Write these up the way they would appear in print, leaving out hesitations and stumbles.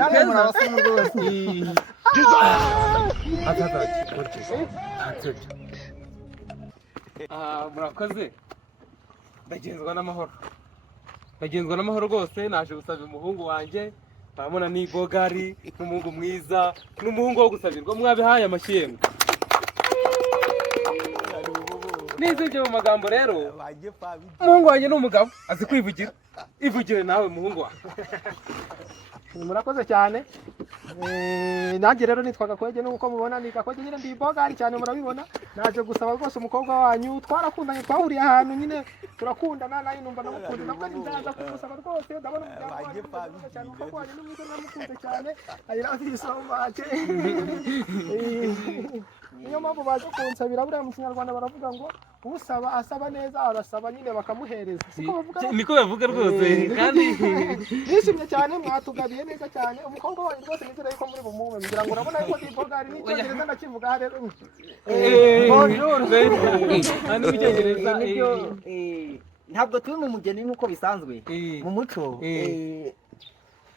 namwe murabasoma rwose. murakoze ndagenzwa n'amahoro rwose. naje gusaba umuhungu wanjye, urabona ni bogari, n'umuhungu mwiza, n'umuhungu wo gusabirwa. mwabihaye amashyi yemwe. n'izibyo mu magambo rero, umuhungu wanjye ni umugabo azi kwivugira. ivugire nawe muhungu wawe. murakoze cyane. nanjye rero nitwa Gakwege, nuko mubona ni Gakwege nyine ndi bogari cyane, murabibona. naje gusaba rwose umukobwa wanyu, twarakundanye, twahuriye ahantu nyine turakundana, nayo numva namukunda, nabwo nzaza kumusaba rwose. ndabona umuryango wanyu cyane, umukobwa wanyu ni mwiza, namukunze cyane. I love you so much. niyo mpamvu baje kunsabira. buriya mu kinyarwanda baravuga ngo usaba asaba neza, arasaba nyine bakamuhereza. niko bavuga rwose. kandi nishimye cyane, mwatugabiye neza cyane. umukobwa wanyu rwose nizere yuko muri bumuwe, ngira ngo urabona yuko ndi bogari, n'icyongereza ndakivuga rero. Ntabwo turi mu mugeni nk'uko bisanzwe mu muco.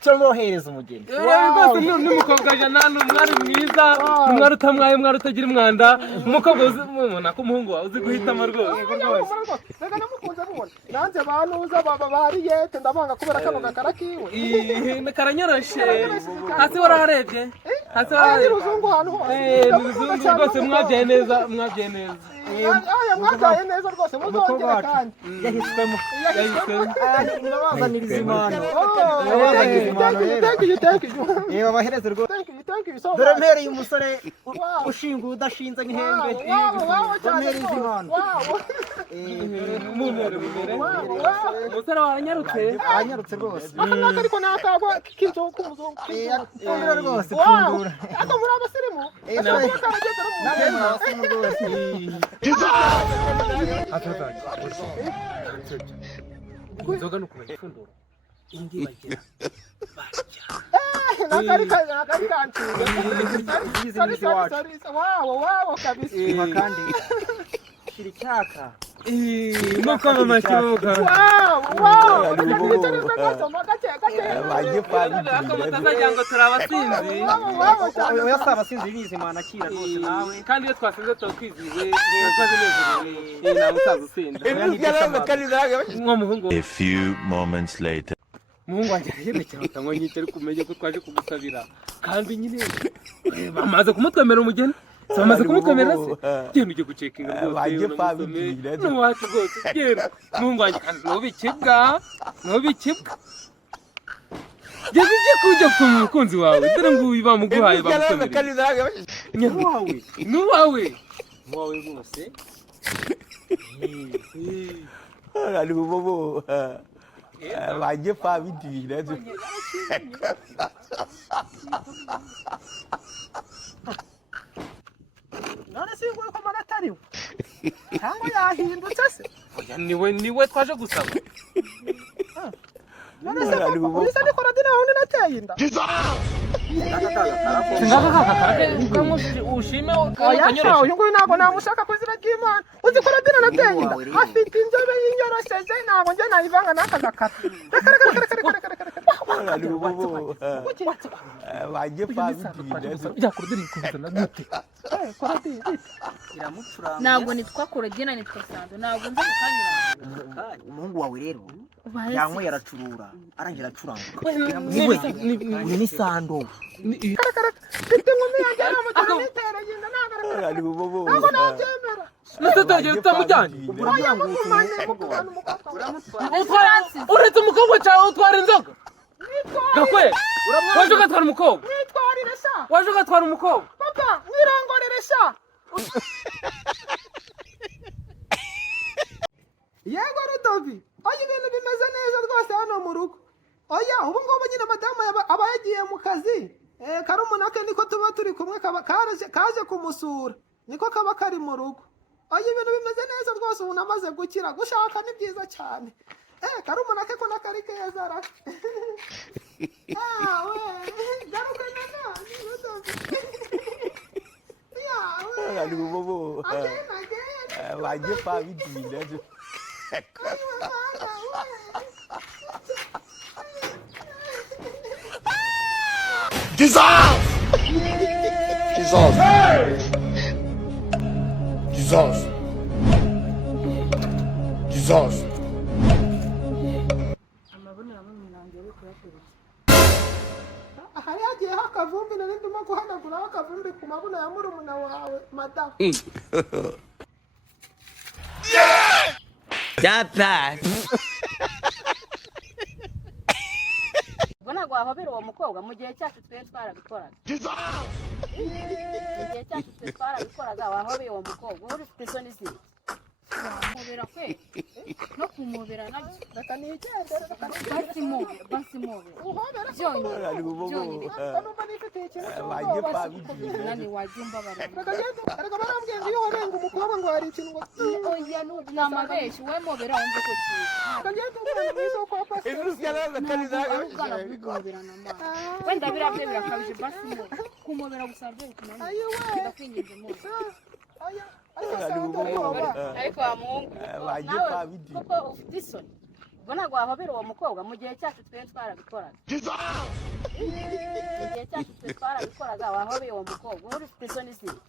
Turamuhereza umugeni rwose. n'umukobwa jana ni umwari mwiza, umwari utamwaye, umwari utagira umwanda, umukobwa uzimubona ko umuhungu wawe uzi guhitamo rwose. reka namukunze mubona. nanze banuza bariyete ndabanga kubera kano gakara kiwe. karanyoroshe. hasi waraharebye? hasi waraharebye? n'uruzungu ahantu hose. n'uruzungu rwose. mwabyaye neza, mwabyaye neza. mwabyaye neza rwose, muzongera kandi. yahiswemo nabazanira izimano. Thank you. babahereze rwose. Thank you so much. dore mpereye umusore ushinga udashinze nk'ihembe. mpereye izimano. umusore waranyarutse. aranyarutse rwose. aka ngaka ariko ni akagwa k'inzovu k'umuzungu. pfundura rwose, pfundura. aka muri abasirimu. namwe murabasoma rwose. inzoga ni ukumenya ipfundura. iyi ngiyi bagira nakari kancu. Wow kabisa. iba kandi shira icyaka. mukoma amashyi mukora. Wow. Ntekereza gasoma gake. mutazagira ngo turi abasinzi. oya si abasinzi bizimana akira rwose nawe. kandi iyo twasinze tuba twizihiwe, twazinezerewe. nawe utazi usinda. nk'umuhungu. A few moments later. umuhungu wanjye ariyemekera utanywa nyite, ariko umenye ko twaje kugusabira. kandi nyine bamaze kumutwemera umugeni. bamaze kumutwemera se. genda ujye gucekinga rwose. n'uwacu rwose. genda umuhungu wanjye kandi ntubikibwa. genda ujye kujya ku mukunzi wawe. dore ngo uyu bamuguhaye bamutwemerera. n'uwawe rwose. Bajye pa bidira. none singuye ko mana atariwe cyangwa yahindutse se. oya niwe twaje gusaba. none se koko urisa ni koradina wundi nateye inda. ushime oya uyu nguyu ntabwo namushaka ku izina ry'Imana. uzi koradina nateye inda afite inzobe y'inyorosheze, ntabwo njye nayivanga n'aka gakata. Bajye pa bidira. ntabwo nitwa Korodina, nitwa Sando. ntabwo nzi kukanyura. umuhungu wawe rero yanyweye aracurura, arangira acuranga. uyu ni Sando. mfite inkumi yanjye n'amutara nitereye inda ntabwo nabyemera. tutagera tutamujyanye. uretse umukobwa cyawe utwara inzoga. gakwe waje ugatwara umukobwa. mwitwarire sha. waje ugatwara umukobwa. papa mwirongorere sha. yego Rudovi, oya ibintu bimeze neza rwose hano mu rugo. oya ubu ngubu nyine madamu aba yagiye mu kazi. karumuna ke niko tuba turi kumwe, kaje kumusura, niko kaba kari mu rugo. oya ibintu bimeze neza rwose, ubu namaze gukira. gushaka ni byiza cyane. karumuna ke ko nakari keza ra. garuka nanone Rudovi. Bajye pa bidira. Jesus! Jesus! Jesus! Jesus! amabona yamwe munangiye ari kuyakurikira hari hagiyeho akavumbi nari ndimo guhanaguraho akavumbi ku mabuno ya murumuna wawe madamu ubona gwahobera uwo mukobwa mu gihe cyacu twe twarabikoraga mu gihe cyacu twe twarabikoraga wahobeye uwo mukobwa uri ufite isoni ziki wamubera kwe no kumubera nabyo reka nigendere basimubera byonyine numva nifitiye ikintu nani wajya umbabarira reka barambwiye ngo iyo warenga umukobwa ngo hari ikintu ngo oya ni amabeshi we mubera wumve ko cyiza kagenda umwana mwiza wo kwa pasiteri wenda birabyo birakabije basimubera kumubera gusa byo bituma ndakwinginze mu ariko wa muhungu nawe kuko ufite isoni ubona gwahobera uwo mukobwa mu gihe cyacu twe twarabikoraga mu gihe cyacu twe twarabikoraga wahobeye uwo mukobwa uri ufite isoni ziki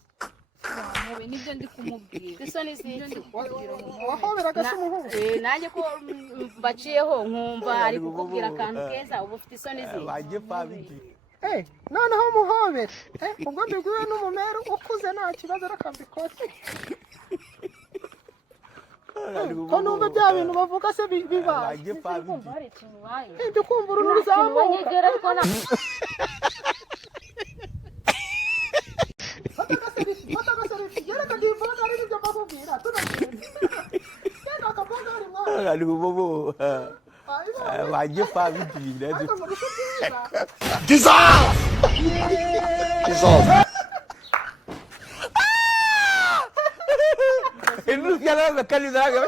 wamubi nibyo ndi kumubwira isoni ziki wahoberaga se umuhungu nanjye ko mbaciyeho nkumva ari kukubwira akantu keza uba ufite isoni ziki noneho muhobere ubwo mbiguye n'umumeru ukuze nta kibazo rakambikoze ko numva bya bintu bavuga se bibaye ibyo kumva uruntu ruzamuka fata agaserifi yereka ngivuga ari nibyo mbakubwira tunagenda yenda akavuga ari mwana ari bobo wagipa bidire ariko mu bisubiza Jesus! Jesus! Inukala kalizaga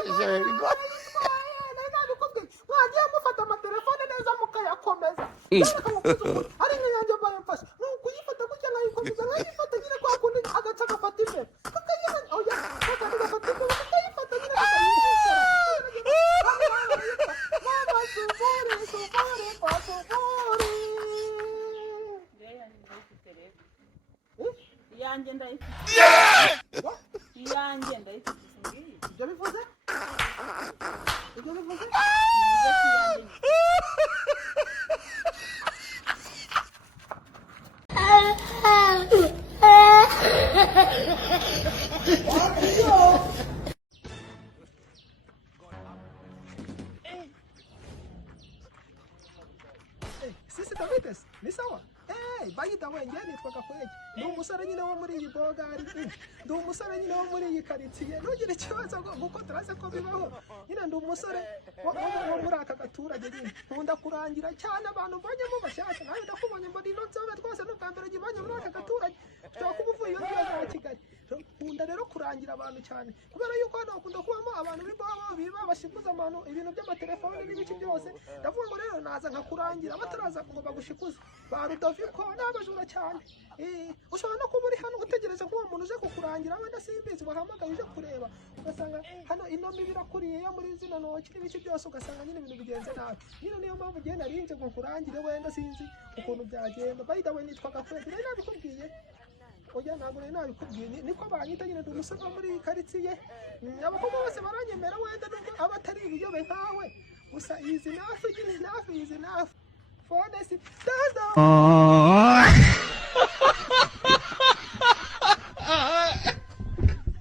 mwagiye mufata amatelefone neza mukayakomeza ari nk'iyanjye mbaye mfashe ni ukuyifata gutya nkayikomeza nkayifata nyine kwa kundi agaca gafata imbere kakayifata oya kakayifata imbere kakayifata nyine kakayifata mama subore pasubore iyanjye ndayifite iyanjye ndayifite ibyo bivuze sisi Davides ni sawa bayita wenge nitwaga kwege ndi umusore nyine wo muri iyi bogari ndi umusore nyine wo muri iyi karitsiye ntugire ikibazo kuko turaze ko bibaho nyine ndi umusore wo muri aka gaturage nyine nkunda kurangira cyane abantu mbonyemo bashyashya nawe ndakubonye mbona ino nzobe twose ni ubwa mbere ngibonye muri aka gaturage ushobora kuba uvuye iyo nzobe za Kigali nkunda rero kurangira abantu cyane kubera yuko hano hakunda kubamo abantu b'imbabo biba bashikuza abantu ibintu by'amatelefone n'ibiki byose ndavuga ngo rero naza nkakurangira bataraza ngo bagushikuze ba Rudoviko n'abajura cyane ushobora no kuba uri hano utegereje ko uwo muntu uje kukurangira wenda simbizi wahamagaye uje kureba ugasanga hano ino mibi irakuriye yo muri zino ntoki n'ibiki byose ugasanga nyine ibintu bigenze nabi nyine niyo mpamvu ugenda arinje ngo nkurangire wenda sinzi ukuntu byagenda bayida we nitwaga kwege rero nabikubwiye oya ntabwo rero nabikubwiye niko banyita nyine ndi umusore wo muri karitsiye abakobwa bose baranyemera wenda nubwo aba atari ibiyobe nkawe gusa izi nafi nyine nafi izi nafi phone si dada